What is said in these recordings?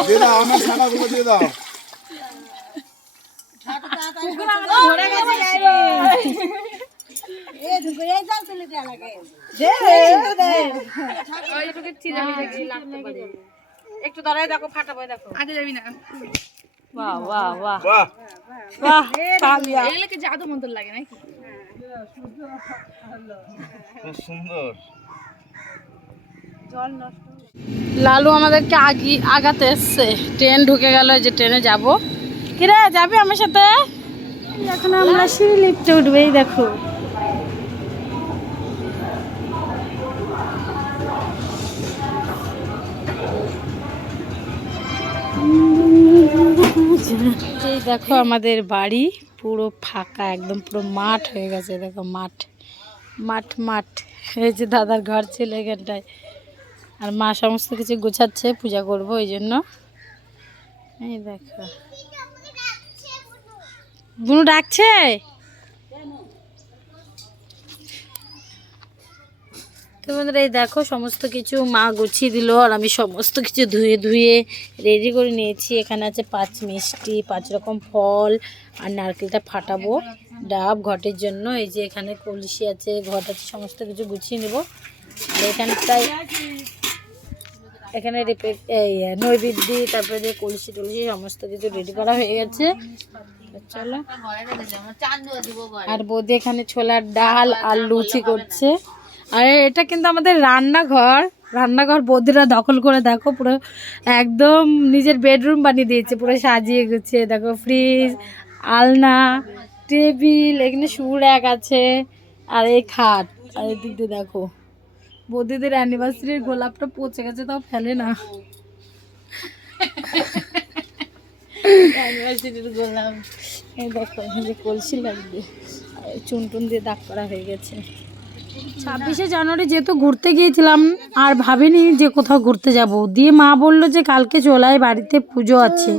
দিয়ে দাও আমার শাখাগুলো দিয়ে দাও একটু দাঁড়ায় দেখো ফাটাবো দেখো আগে যাবি না বাহ। বাহ। বাহ বাহ। বাহ জাদু মন্তর লাগে নাকি? খুব সুন্দর। লালু আমাদেরকে আগি আগাতে এসছে। ট্রেন ঢুকে গেল যে ট্রেনে যাব। কিরে যাবি আমার সাথে? এখন আমরা সিঁড়ি লিফটে উঠবেই দেখো। এই দেখো আমাদের বাড়ি। পুরো ফাঁকা, একদম পুরো মাঠ হয়ে গেছে, দেখো মাঠ। মাঠ মাঠ। এই যে দাদার ঘর ছিল এখানটায়। আর মা সমস্ত কিছু গোছাচ্ছে, পূজা করব ওই জন্য। এই দেখো। বুনু ডাকছে? তো বন্ধুরা এই দেখো সমস্ত কিছু মা গুছিয়ে দিল আর আমি সমস্ত কিছু ধুয়ে ধুয়ে রেডি করে নিয়েছি। এখানে আছে পাঁচ মিষ্টি পাঁচ রকম ফল আর নারকেলটা ফাটাবো ডাব ঘটের জন্য। এই যে এখানে কলসি আছে ঘট আছে সমস্ত কিছু গুছিয়ে নেব। এখানটায় এখানে নৈবেদ্য তারপরে যে কলসি টলসি সমস্ত কিছু রেডি করা হয়ে গেছে। চলো। আর বোধে এখানে ছোলার ডাল আর লুচি করছে। আর, এটা কিন্তু আমাদের রান্নাঘর। রান্নাঘর বৌদিরা দখল করে দেখো, পুরো একদম নিজের বেডরুম বানিয়ে দিয়েছে, পুরো সাজিয়ে গুছিয়ে। দেখো ফ্রিজ আলনা টেবিল এখানে সুর এক আছে, আর এই খাট। আর এদিক দিয়ে দেখো, বৌদিদের অ্যানিভার্সারির গোলাপটা পচে গেছে, তাও ফেলে না। অ্যানিভার্সারির গোলাপ। দেখো যে কলসি লাগবে চুন টুন দিয়ে দাগ করা হয়ে গেছে। ছাব্বিশে জানুয়ারি যেহেতু ঘুরতে গিয়েছিলাম, আর ভাবিনি যে কোথাও ঘুরতে যাব। দিয়ে মা বলল যে কালকে চলাই বাড়িতে পুজো আছে।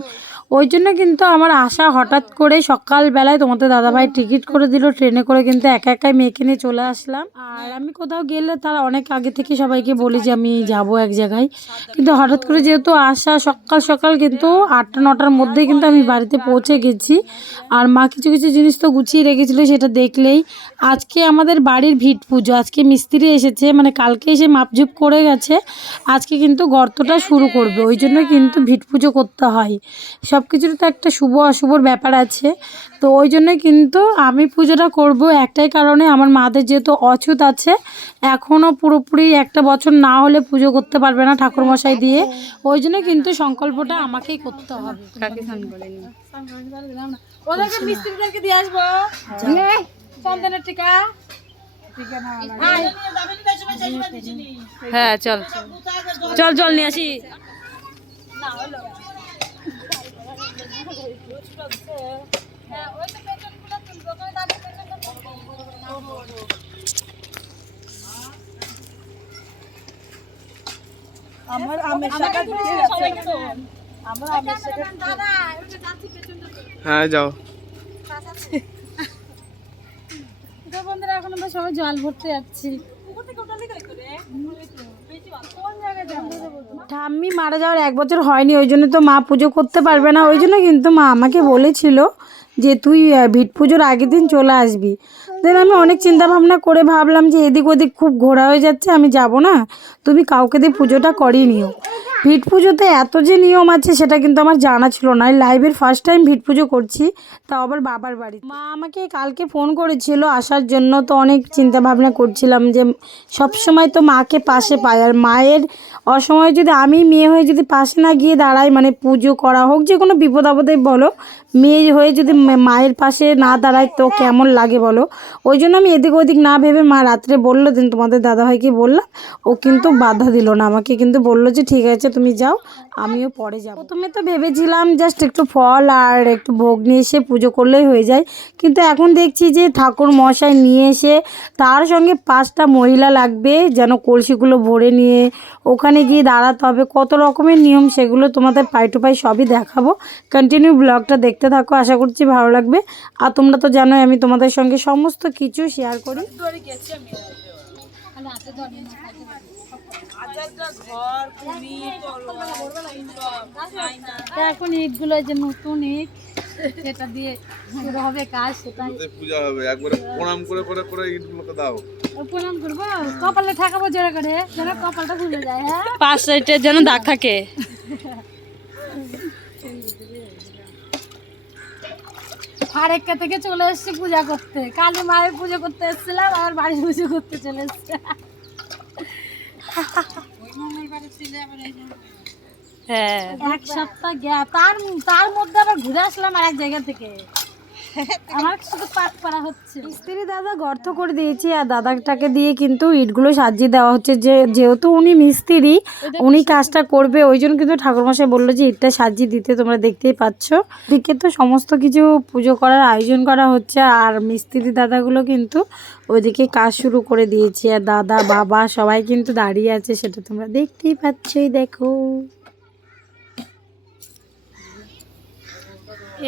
ওই জন্য কিন্তু আমার আশা হঠাৎ করে সকালবেলায় তোমাদের দাদাভাই টিকিট করে দিল, ট্রেনে করে কিন্তু একা একাই মেয়েকে নিয়ে চলে আসলাম। আর আমি কোথাও গেলে তারা অনেক আগে থেকে সবাইকে বলি যে আমি যাব এক জায়গায়। কিন্তু হঠাৎ করে যেহেতু আসা সকাল সকাল কিন্তু আটটা নটার মধ্যেই কিন্তু আমি বাড়িতে পৌঁছে গেছি। আর মা কিছু কিছু জিনিস তো গুছিয়ে রেখেছিল সেটা দেখলেই। আজকে আমাদের বাড়ির ভিট পুজো, আজকে মিস্ত্রি এসেছে মানে কালকে এসে মাপঝুপ করে গেছে। আজকে কিন্তু গর্তটা শুরু করবে, ওই জন্য কিন্তু ভিট পুজো করতে হয়। সব কিছুর তো একটা শুভ অশুভর ব্যাপার আছে। তো ওই জন্য কিন্তু আমি পুজোটা করব একটাই কারণে আমার মাদের যেহেতু অছুত আছে এখনও পুরোপুরি একটা বছর না হলে পুজো করতে পারবে না ঠাকুরমশাই দিয়ে। ওই জন্য কিন্তু সংকল্পটা আমাকেই করতে হবে। কাকে স্নান করেনি ওদেরকে মিস্ত্রিদেরকে দিয়ে আসব। চন্দনের টিকা। হ্যাঁ। চল। চল চল নিয়ে আসি। আমার আমের শাখা আমার আমের শাখা হ্যাঁ যাও। তো বন্ধুরা এখন আমরা সবাই জল ভরতে যাচ্ছি। ঠাম্মি মারা যাওয়ার এক বছর হয়নি, ওই জন্য তো মা পুজো করতে পারবে না, ওই জন্য কিন্তু মা আমাকে বলেছিল যে তুই ভিট পুজোর আগের দিন চলে আসবি। দেন আমি অনেক চিন্তা ভাবনা করে ভাবলাম যে এদিক ওদিক খুব ঘোরা হয়ে যাচ্ছে, আমি যাব না। তুমি কাউকে দিয়ে পুজোটা করিয়ে নিও। ভিট পুজোতে এত যে নিয়ম আছে, সেটা কিন্তু আমার জানা ছিল না। লাইভের ফার্স্ট টাইম ভিট পুজো করছি, তাও আবার বাবার বাড়ি মা আমাকে কালকে ফোন করেছিল আসার জন্য, তো অনেক চিন্তা ভাবনা করছিলাম যে সব সময় তো মাকে পাশে পাই, আর মায়ের অসময়ে যদি আমি মেয়ে হয়ে যদি পাশে না গিয়ে দাঁড়াই মানে পুজো করা হোক, যে কোনো বিপদ আপদে বলো, মেয়ে হয়ে যদি মায়ের পাশে না দাঁড়ায় তো কেমন লাগে বলো? ওই জন্য আমি এদিক ওদিক না ভেবে মা রাত্রে বলল, দিন তোমাদের দাদাভাইকে বললাম। ও কিন্তু বাধা দিল না, আমাকে কিন্তু বলল যে, ঠিক আছে তুমি যাও, আমিও পরে যাব। প্রথমে তো ভেবেছিলাম জাস্ট একটু ফল আর একটু ভোগ নিয়ে এসে পুজো করলেই হয়ে যায়। কিন্তু এখন দেখছি যে ঠাকুর মশাই নিয়ে এসে তার সঙ্গে পাঁচটা মহিলা লাগবে, যেন কলসিগুলো ভরে নিয়ে ওখানে গিয়ে দাঁড়াতে হবে। কত রকমের নিয়ম সেগুলো তোমাদের পাই টু পাই সবই দেখাবো। কন্টিনিউ ব্লগটা দেখতে থাকো, আশা করছি ভালো লাগবে। আর তোমরা তো জানোই আমি তোমাদের সঙ্গে সমস্ত কিছু শেয়ার করি। তা এখন ইটগুলো যে নতুন ইট সেটা দিয়ে শুরু হবে কাজ সেটাই। এতে পূজা হবে। একবারে প্রণাম করে করে করে দাও। প্রণাম করব? কপালে ঠেকাবো জোরে করে যেন কপালটা খুলে যায় হ্যাঁ? পাঁচ সাইডের যেন দাগ থাকে। ফারেক্কা থেকে চলে এসেছি পূজা করতে। কালী মায়ের পুজো করতে এসেছিলাম আর বাড়ি পুজো করতে চলে এসেছি। হ্যাঁ। এক সপ্তাহ গ্যাপ তার তার মধ্যে আবার ঘুরে আসলাম আর এক জায়গা থেকে। আমার শুধু পাক করা হচ্ছে। স্ত্রী দাদা গর্ত করে দিয়েছি আর দাদাটাকে দিয়ে কিন্তু ইটগুলো সাজিয়ে দেওয়া হচ্ছে। যে যেহেতু উনি মিস্ত্রি উনি কাজটা করবে ওই জন্য কিন্তু ঠাকুরমশাই বলল যে ইটটা সাজিয়ে দিতে তোমরা দেখতেই পাচ্ছ। দিকে তো সমস্ত কিছু পুজো করার আয়োজন করা হচ্ছে আর মিস্ত্রি দাদাগুলো কিন্তু ওইদিকে কাজ শুরু করে দিয়েছে। আর দাদা বাবা সবাই কিন্তু দাঁড়িয়ে আছে সেটা তোমরা দেখতেই পাচ্ছই দেখো।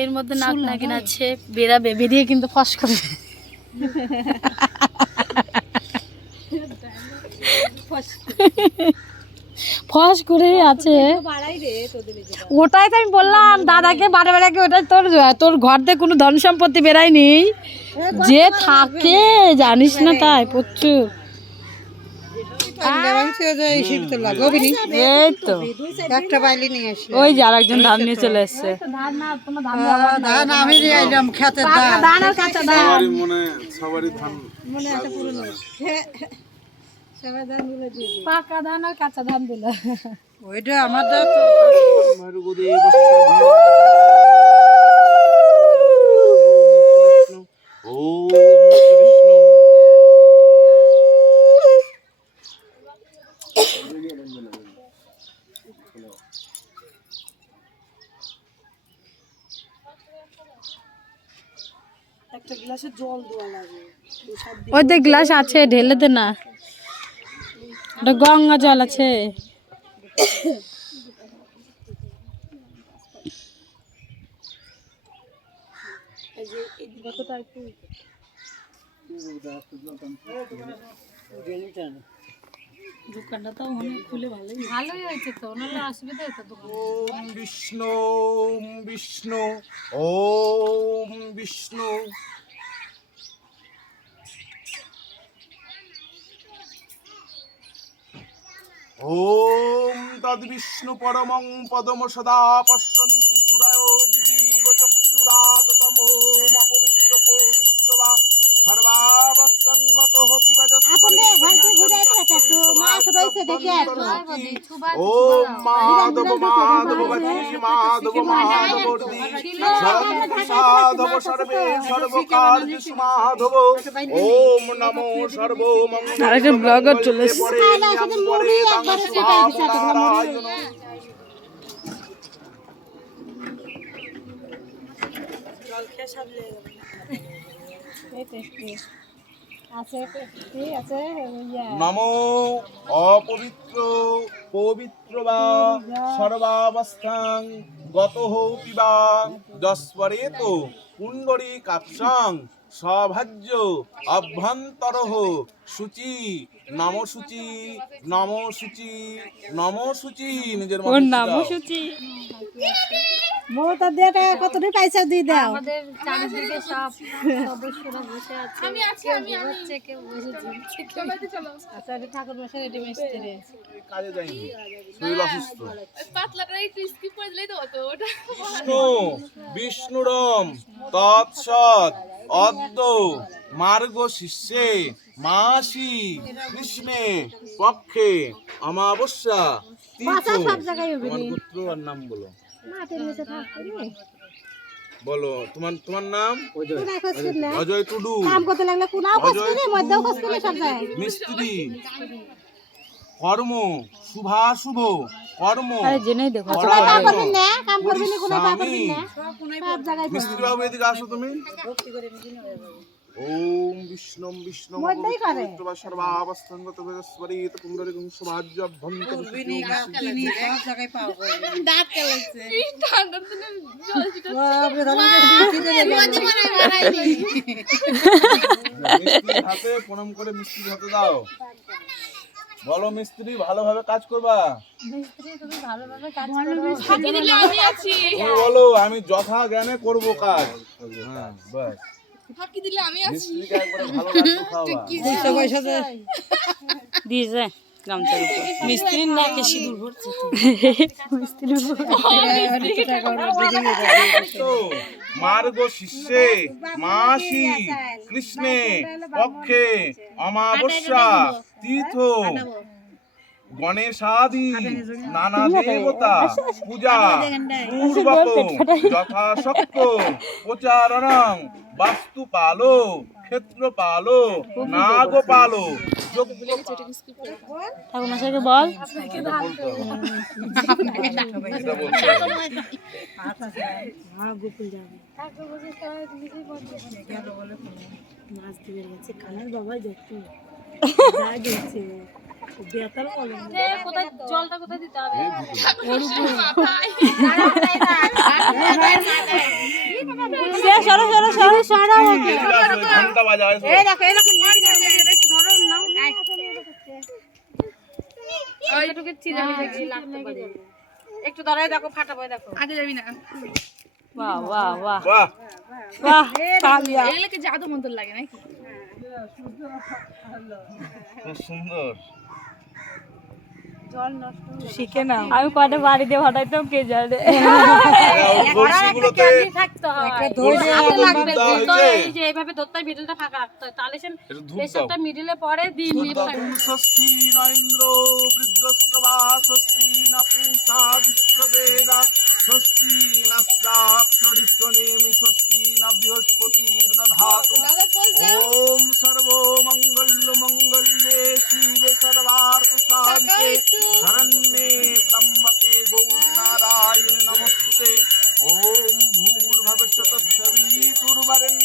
এর মধ্যে নাক নাকিন আছে বেরাবে বেরিয়ে কিন্তু ফস করে। ফস করে আছে। ওটাই তো আমি বললাম দাদাকে বারে বারে ওটা তোর তোর ঘর থেকে কোনো ধন সম্পত্তি বেরায়নি যে থাকে জানিস না তাই প্রচুর। এই তো। একটা বাইলে নিয়ে আসি। ওই যে আরেকজন ধান নিয়ে চলে এসছে ধান আমি নিয়ে আইলাম খেতের ধান। ধান আর কাঁচা ধান। সবারই মনে সবারই ধান পাকা ধান আর কাঁচা ধান দিল। ওইটা আমাদের তো ওম কৃষ্ণ ওই দেখ গ্লাস আছে ঢেলে দে না। ওটা গঙ্গা জল আছে। দোকানটা তো অনেক খুলে ভালোই। ভালোই হয়েছে তো ওনারা অসুবিধা হতো দোকান। ওম বিষ্ণু ওম বিষ্ণু ওম বিষ্ণু। ওম তদ বিষ্ণু পরমং পদম ওম মাধব মাধব বচি মাধব মাধবর্দি সাধব সর্বে সর্বকার্যেষু মাধব ওম নমো সর্বমঙ্গল আরেকজন ব্লগার চলে এসছে ইয়া নমো অপবিত্র পবিত্র বা সর্বাবস্থাং গত পিবা যস্বরে তো কুণ্ডরী কাপসাং সভাজ্য অভ্যন্তর শুচি নম শুচি নম শুচি নম শুচি নিজের মতো ওর দাও। সুচি। মমতা দিয়ে টাকা কতটি পয়সা দিয়ে দাও। আমাদের চারিদিকে সব সদস্যরা বসে আছে। আমি আছি আমি হচ্ছে কেউ বসেছে আচ্ছা ঠাকুর মশাই রেডি মিস্ত্রি কাজে যাইনি। শরীর অসুস্থ। বিষ্ণু বিষ্ণুরম তৎসৎ অদ্য মার্গ শিষ্যে মাসি কৃষ্ণে পক্ষে অমাবস্যা তোমার পুত্র আর নাম বলো। বলো তোমার তোমার নাম? অজয়। টুডু। মিস্ত্রি। কর্ম শুভাশুভ কর্ম জেনেই দেখো। মিস্ত্রি বাবু এদিকে আসো তুমি। ওম বিষ্ণু বিষ্ণু পুণ্ডরিকং সমাজ্য মিস্ত্রির হাতে প্রণাম করে মিস্ত্রির হাতে দাও। বলো মিস্ত্রি ভালোভাবে কাজ করবা? তুমি বলো আমি যথা জ্ঞানে করব কাজ। হ্যাঁ বাস। মিস্ত্রির নাকে সিঁদুর ভরছে তো। মার্গ শিষ্যে মাসি কৃষ্ণে পক্ষে অমাবস্যা তীর্থ গণেশাদি নানা দেবতা পূজা পূর্বক যথাশক্ত প্রচারণং বাস্তু পালো ক্ষেত্র পালো নাগ পালো ঠাকুরমশাইকে বল। এটা বলতে হবে। এটা বলতে হবে। কোথায় জলটা কোথায় দিতে হবে? সরো সরো সরো। সরো এটা আছে, ঘণ্টা বাজা আছে। একটু দাঁড়ায় দেখো ফাটাবো দেখো। বাহ বাহ বাহ। বাহ। বাহ কালিয়া। খুব সুন্দর। শিখে না আমি কয়টা বাড়িতে ফাটাইতাম কে জানে? এইভাবে ধরতে ফাঁকা রাখতে হয়। তাহলে সে প্রেশারটা মিডিলে পরে দিন ষষ্ঠী নৈন্দ্র বৃদ্ধস্রবা ষষ্ঠী না পূষা বিশ্ববেদা। স্বস্তি নাস্তাক্ষরিষ্ট নেমি স্বস্তি না বৃহস্পতির দধাতু ওম সর্বমঙ্গল মঙ্গলে শিবে সর্বার্থ শান্তে শরণ্যে ত্রম্বকে গৌরী নারায়ণ নমস্তে ওম ভূর্ভবস্বতস্বী তুর্বরণ্য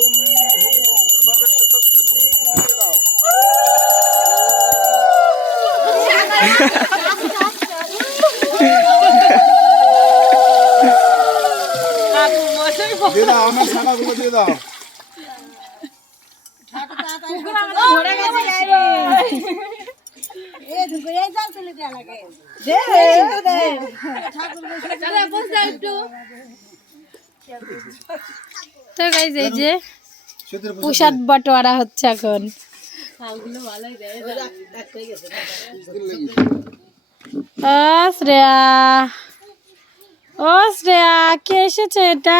দিয়ে দাও আমার শাখাগুলো দিয়ে দাও। তো গাইজ এই যে প্রসাদ বাটোয়ারা হচ্ছে এখন। ও শ্রেয়া। ও শ্রেয়া কে এসেছে এটা?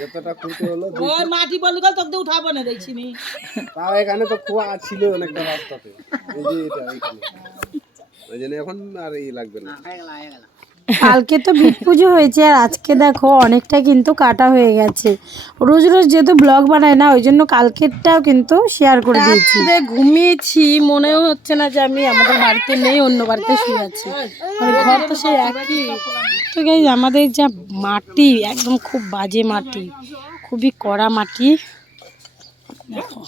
যতটা খুলতে হলো ওই মাটি বলি গেল তোকে উঠাবো না দেখছি নি তাও এখানে তো কুয়া ছিল অনেকটা রাস্তাতে। ওই যে এটা এখানে ওই জন্য এখন আর ই লাগবে না। কালকে তো ভিট পুজো হয়েছে আর আজকে দেখো অনেকটা কিন্তু কাটা হয়ে গেছে। রোজ রোজ যেহেতু ব্লগ বানায় না ওই জন্য কালকেরটাও কিন্তু শেয়ার করে দিয়েছি। ঘুমিয়েছি মনেও হচ্ছে না যে আমি আমাদের বাড়িতে নেই অন্য বাড়িতে শুয়ে আছি। মানে ঘর তো সেই একই। তো গাইজ আমাদের যা মাটি একদম খুব বাজে মাটি খুবই কড়া মাটি। দেখো।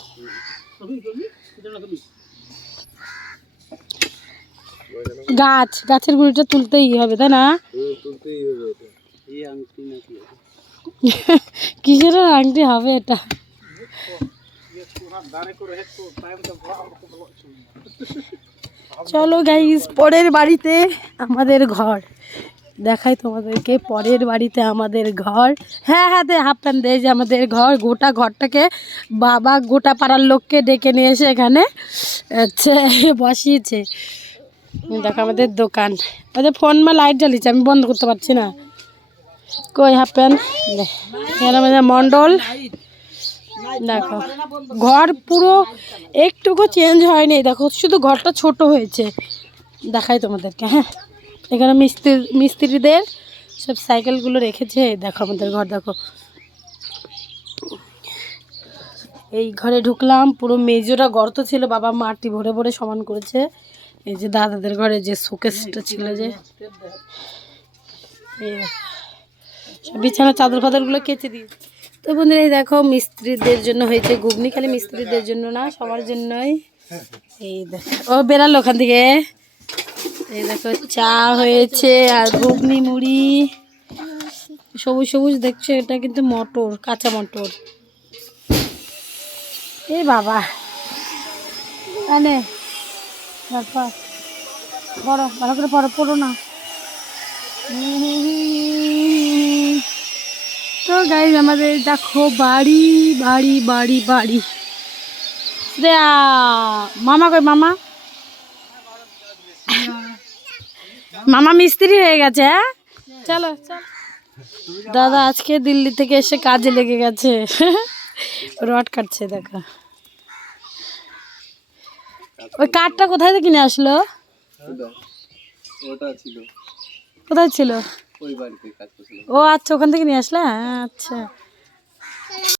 গাছ গাছের গুঁড়িটা তুলতেই হবে তাই না? তুলতেই হবে এটা এই আংটি নাকি? কি কিসের আংটি হবে এটা? চলো গাইস পরের বাড়িতে আমাদের ঘর। দেখাই তোমাদেরকে পরের বাড়িতে আমাদের ঘর। হ্যাঁ হ্যাঁ দে হাফ প্যান্ট দে যে আমাদের ঘর গোটা ঘরটাকে বাবা গোটা পাড়ার লোককে ডেকে নিয়ে এসে এখানে হচ্ছে বসিয়েছে। দেখো আমাদের দোকান। ওদের ফোন মা লাইট জ্বালিয়েছে আমি বন্ধ করতে পারছি না। কই হাফ প্যান্ট আমাদের মণ্ডল। দেখো, ঘর পুরো একটুকু চেঞ্জ হয়নি। দেখো, শুধু ঘরটা ছোট হয়েছে। দেখাই তোমাদেরকে হ্যাঁ। এখানে মিস্ত্রি, মিস্ত্রিদের সব সাইকেলগুলো রেখেছে। দেখো আমাদের ঘর, দেখো। এই ঘরে ঢুকলাম, পুরো মেজোটা গর্ত ছিল, বাবা মাটি ভরে ভরে সমান করেছে। এই যে দাদাদের ঘরে যে শোকেসটা ছিল যে। বিছানা চাদর ফাদরগুলো কেচে দিয়েছে তো বন্ধুরা, এই দেখো, মিস্ত্রিদের জন্য হয়েছে ঘুগনি, খালি মিস্ত্রিদের জন্য না, সবার জন্যই। এই দেখো, ও বেরালো ওখান থেকে। এই দেখো, চা হয়েছে আর ঘুগনি, মুড়ি। সবুজ সবুজ, দেখছ, এটা কিন্তু মটর, কাঁচা মটর। এ বাবা। আনে তারপর বড়, ভালো করে পড়ো পড়ো না। তো গাইজ আমাদের দেখো বাড়ি বাড়ি বাড়ি বাড়ি। মামা কই, মামা? মামা মিস্ত্রি হয়ে গেছে হ্যাঁ? চলো চলো। দাদা আজকে দিল্লি থেকে এসে কাজে লেগে গেছে। রড কাটছে, দেখো। ওই কাঠটা কোথায় থেকে কিনে আসলো? ওটা ছিল। কোথায় ছিল? ওই বাড়িতে কাজ করছিল। ও আচ্ছা ওখান থেকে নিয়ে আসলে? হ্যাঁ আচ্ছা।